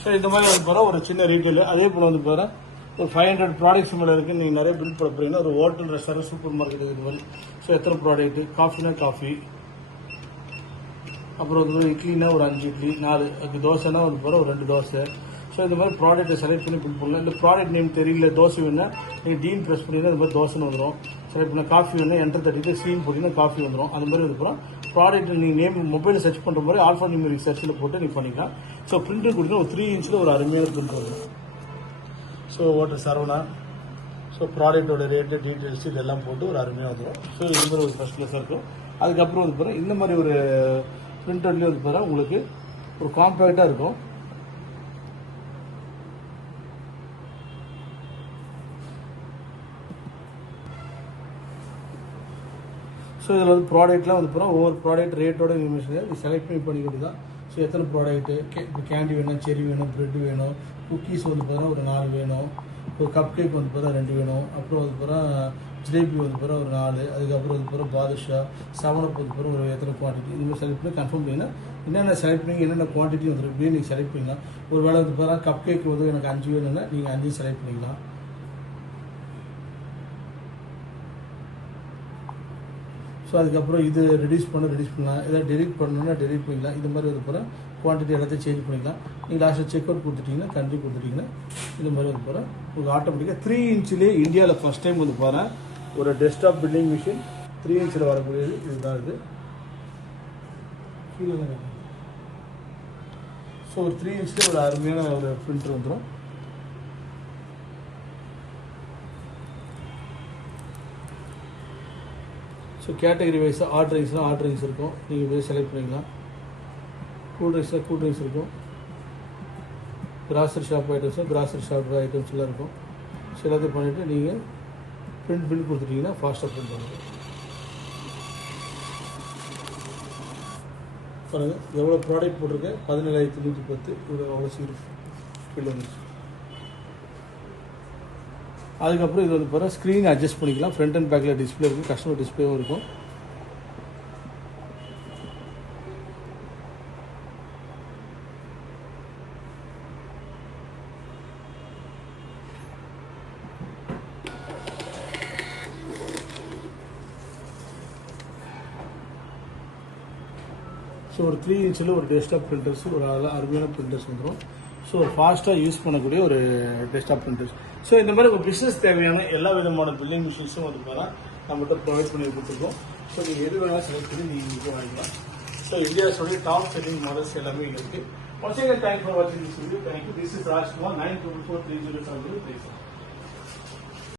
So இந்த மாதிரி வந்து போகிற ஒரு சின்ன ரீட்டைல். அதே போல் வந்து போகிற ஒரு 500 ப்ராடக்ட்ஸ் மேலே இருக்குது. நீங்கள் நிறைய பில் பண்ண போகிறீங்கன்னா ஒரு ஹோட்டல், ரெஸ்டாரண்ட், சூப்பர் மார்க்கெட் இது மாதிரி. ஸோ எத்தனை ப்ராடக்ட்டு, காஃபினா காஃபி, அப்புறம் வந்து இட்லினா ஒரு 5 இட்லி, 4 தோசைனா வந்து போகிற ஒரு 2 தோசை. ஸோ இந்த மாதிரி ப்ராடக்ட்டை செலக்ட் பண்ணி பில் பண்ணலாம். இல்லை ப்ராடக்ட் நேம் தெரியல, தோசை வேணுன்னா நீங்கள் டீன் ப்ரெஸ் பண்ணிங்கன்னா இந்த மாதிரி தோசைன்னு வந்துடும். செலக்ட் பண்ண காஃபி வேணுன்னா என்டர் தட்டிட்டு ஸ்க்ரீன் போட்டிங்கன்னா காஃபி வந்துடும். அந்த மாதிரி வந்து ப்ராடக்ட் நீங்கள் நேம் மொபைலில் சர்ச் பண்ணுற மாதிரி ஆல்ஃபா நியூமெரிக் சர்ச்சில் போட்டு நீங்கள் பண்ணிக்கலாம். ஸோ பிரிண்டர் கொடுத்தீங்கன்னா ஒரு 3 இன்ச்சில் ஒரு அருமையான பிரிண்ட் வரும். ஸோ ஹோட்டல் சரவணா, ஸோ ப்ராடக்டோட ரேட்டு, டீட்டெயில்ஸ் இதெல்லாம் போட்டு ஒரு அருமையாக வந்துடும். ஸோ இது மாதிரி ஒரு ஃபர்ஸ்ட் கிளாஸாக இருக்கும். அதுக்கப்புறம் வந்து பாருங்கள் இந்த மாதிரி ஒரு பிரிண்டர்லேயே வந்து பாருங்கள் உங்களுக்கு ஒரு காம்பேக்டாக இருக்கும். ஸோ இதில் வந்து ப்ராடக்ட்லாம் வந்து போகிறோம். ஒவ்வொரு ப்ராடக்ட் ரேட்டோட இன்ஃபர்மேஷன் இது செலக்ட் பண்ணி பண்ணிக்கிறது தான். ஸோ எத்தனை ப்ராடக்ட்டு, இப்போ கேண்டி வேணும், செரி வேணும், ப்ரெட் வேணும், குக்கீஸ் வந்து பார்த்தீங்கன்னா ஒரு 4 வேணும், ஒரு கப் கேக் வந்து பார்த்தா 2 வேணும், அப்புறம் வந்து பார்த்தா ஜிலேபி வந்து பார்த்தா ஒரு 4, அதுக்கப்புறம் வந்து பார்த்தா பாதுஷா, 7up வந்து பார்த்தா ஒரு எத்தனை குவான்டிட்டி இந்த மாதிரி செலக்ட் பண்ணி கன்ஃபார்ம் பண்ணிங்கன்னா என்னென்ன செலக்ட் பண்ணி என்னென்ன குவான்டிட்டி வந்துடும் இப்படியே நீங்கள் செலக்ட் பண்ணிக்கலாம். ஒரு வேளை வந்து பார்த்தா கப் கேக் வந்து எனக்கு 5 வேணும்னா நீங்கள் 5 செலக்ட் பண்ணிக்கலாம். ஸோ அதுக்கப்புறம் இது ரெடியூஸ் பண்ணலாம், எதாவது டெலிட் பண்ணணும்னா டெலிட் பண்ணிக்கலாம். இது மாதிரி வந்து போகிற குவான்டிட்டி எல்லாத்தையும் சேஞ்ச் பண்ணிக்கலாம். நீங்கள் லாஸ்ட்டில் செக் அவுட் கொடுத்துட்டிங்கன்னா கண்ட்ரி கொடுத்துட்டிங்கன்னா இது மாதிரி வந்து போகிறேன் உங்களுக்கு ஆட்டோமேட்டிக்காக 3 இன்ச்சிலே இந்தியாவில் ஃபஸ்ட் டைம் வந்து போகிறேன் ஒரு டெஸ்க்டாப் பில்டிங் மிஷின் 3 இன்ச்சில் வரக்கூடியது இதுதான். இது ஸோ ஒரு 3 இன்ச்சில் ஒரு அருமையான ஒரு பிரிண்டர் வந்துடும். ஸோ கேட்டகரி வைஸாக ஆர்டரிங்ஸ்னால் ஆர்டரிங்ஸ் இருக்கும். நீங்கள் போய் செலக்ட் பண்ணிக்கலாம். கூல்ட்ரிங்க்ஸில் கூல்ட்ரிங்க்ஸ் இருக்கும். கிராசரி ஷாப் ஐட்டம்ஸும் கிராசரி ஷாப் ஐட்டம்ஸ்லாம் இருக்கும். ஸோ எல்லாத்தையும் பண்ணிவிட்டு நீங்கள் பில் கொடுத்துட்டிங்கன்னா ஃபாஸ்ட்டாக பிரிண்ட் பண்ணுங்கள். பாருங்கள் எவ்வளோ ப்ராடக்ட் போட்டிருக்கேன், 17,110 இவ்வளோ அவ்வளோ சீக்கிரம் பில் வந்துச்சு. அதுக்கப்புறம் இது வந்து பாருங்கள் ஸ்க்ரீன் அட்ஜஸ்ட் பண்ணிக்கலாம். ஃப்ரண்ட் அண்ட் பேக்கில் டிஸ்பிளே இருக்கும், கஸ்டமர் டிஸ்பிளேவும் இருக்கும். ஸோ ஒரு 3 இன்ச்சில் ஒரு டெஸ்க்டாப் பிரிண்டர்ஸ் ஒரு அருமையான பிரிண்டர்ஸ் வந்துடும். ஸோ ஃபாஸ்ட்டாக யூஸ் பண்ணக்கூடிய ஒரு டெஸ்க்டாப் பிரிண்டர்ஸ். ஸோ இந்த மாதிரி ஒரு பிஸ்னஸ் தேவையான எல்லா விதமான பில்டிங் மிஷின்ஸும் வந்து போனால் நம்மகிட்ட ப்ரொவைட் பண்ணி கொடுத்துருக்கோம். ஸோ நீங்கள் எது வேணாலும் செலக்ட் பண்ணி நீங்கள் இங்கே வாங்கிக்கலாம். ஸோ இந்தியாஸோடைய டாப் செல்லிங் மாடல்ஸ் எல்லாமே இங்கே இருக்குது. ஒன்ஸ் அகேன் தேங்க்ஸ் ஃபார் வாட்சிங் this video. Thank you. This is Rajkumar 944307.